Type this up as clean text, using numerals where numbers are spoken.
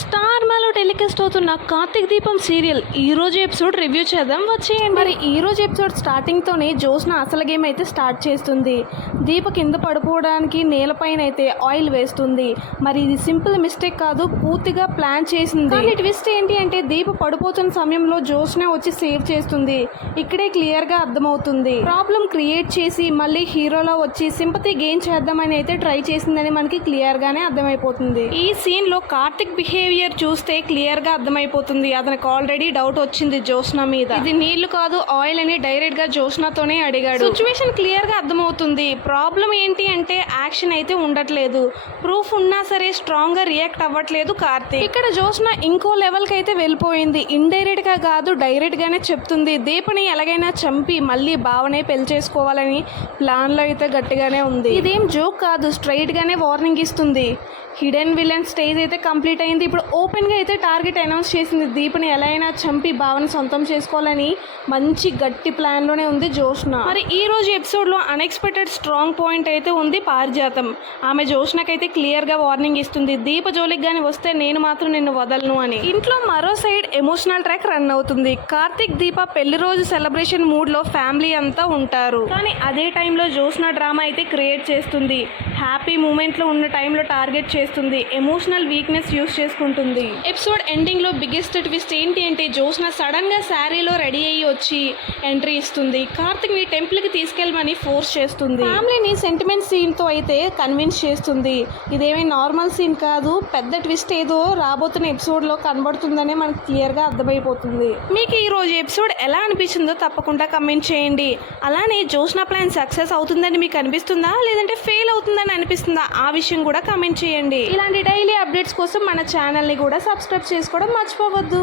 Star మాలో telecast అవుతున్న కార్తీక్ దీపం సీరియల్ ఈ రోజు ఎపిసోడ్ రివ్యూ చేద్దాం వచ్చేయండి. మరి ఈ రోజు ఎపిసోడ్ స్టార్టింగ్ తోనే జోస్న అసలు గేమ్ అయితే స్టార్ట్ చేస్తుంది. దీప కింద పడిపోవడానికి నేలపైన అయితే ఆయిల్ వేస్తుంది. మరి ఇది సింపుల్ మిస్టేక్ కాదు, పూర్తిగా ప్లాన్ చేసింది. కానీ ట్విస్ట్ ఏంటి అంటే దీప పడిపోతున్న సమయంలో జోస్న వచ్చి సేవ్ చేస్తుంది. ఇక్కడే క్లియర్ గా అర్థమవుతుంది. ప్రాబ్లం క్రియేట్ చేసి మళ్ళీ హీరోలా వచ్చి సింపతి గెయిన్ చేద్దామని అయితే ట్రై చేసిందని మనకి క్లియర్ గానే అర్థమైపోతుంది. ఈ సీన్ లో కార్తిక్ బిహేవియర్ చూస్తే క్లియర్ గా అర్థమైపోతుంది. అతనికి ఆల్రెడీ డౌట్ వచ్చింది జోస్న మీద. ఇది నీళ్లు కాదు ఆయిల్ అని డైరెక్ట్ గా జోస్నతోనే అడిగాడు. సిచ్యువేషన్ క్లియర్ గా అర్థమవుతుంది. ప్రాబ్లం ఏంటి అంటే యాక్షన్ అయితే ఉండట్లేదు. ప్రూఫ్ ఉన్నా సరే స్ట్రాంగ్ గా రియాక్ట్ అవ్వట్లేదు కార్తిక్. ఇక్కడ జోస్న ఇంకో లెవెల్ కి అయితే వెళ్ళిపోయింది. ఇండైరెక్ట్ గా కాదు డైరెక్ట్ గానే చెప్తుంది. దీపని ఎలాగైనా చంపి మళ్ళీ భావనే పెళ్లి చేసుకోవాలని ప్లాన్ లో అయితే గట్టిగానే ఉంది. ఇదేం జోక్ కాదు, స్ట్రైట్ గానే వార్నింగ్ ఇస్తుంది. హిడెన్ విలన్ స్టేజ్ అయితే కంప్లీట్ అయింది. ఇప్పుడు ఓపెన్ గా అయితే టార్గెట్ అనౌన్స్ చేసింది. దీపని ఎలా అయినా చంపి భావన సొంతం చేసుకోవాలని మంచి గట్టి ప్లాన్ లోనే ఉంది జోష్న. మరి ఈ రోజు ఎపిసోడ్ లో అన్ఎక్స్పెక్టెడ్ స్ట్రాంగ్ పాయింట్ అయితే ఉంది పారిజాతం. ఆమె జోష్నకైతే క్లియర్ గా వార్నింగ్ ఇస్తుంది. దీప జోలికి గాని వస్తే నేను మాత్రం నిన్ను వదలను అని. ఇంట్లో మరో సైడ్ ఎమోషనల్ ట్రాక్ రన్ అవుతుంది. కార్తిక్ దీప పెళ్లి రోజు సెలబ్రేషన్ మూడ్ లో ఫ్యామిలీ అంతా ఉంటారు. కానీ అదే టైంలో జోష్న డ్రామా అయితే క్రియేట్ చేస్తుంది. హ్యాపీ మూమెంట్ లో ఉన్న టైంలో టార్గెట్ చేస్తుంది. ఎమోషనల్ వీక్నెస్ యూస్ చేసుకుంటుంది. ఎపిసోడ్ ఎండింగ్ లో బిగ్గెస్ట్ ట్విస్ట్ ఏంటి అంటే జోస్న సడన్ గా శారీలో రెడీ అయ్యి వచ్చి ఎంట్రీ ఇస్తుంది. కార్తిక్ ని టెంపుల్ కి తీసుకెళ్ళమని ఫోర్స్ చేస్తుంది. ఫ్యామిలీని సెంటిమెంట్ సీన్ తో అయితే కన్విన్స్ చేస్తుంది. ఇదేమీ నార్మల్ సీన్ కాదు, పెద్ద ట్విస్ట్ ఏదో రాబోతున్న ఎపిసోడ్ లో కనబడుతుందనే మనకు క్లియర్ గా అర్థమైపోతుంది. మీకు ఈ రోజు ఎపిసోడ్ ఎలా అనిపించిందో తప్పకుండా కమెంట్ చేయండి. అలానే జోస్న ప్లాన్ సక్సెస్ అవుతుందని మీకు అనిపిస్తుందా లేదంటే ఫెయిల్ అవుతుందని అనిపిస్తుందా ఆ విషయం కూడా కమెంట్ చేయండి. ఇలాంటి డైలీ అప్డేట్స్ కోసం మన ఛానల్ని కూడా సబ్స్క్రైబ్ చేసుకోవడం మర్చిపోవద్దు.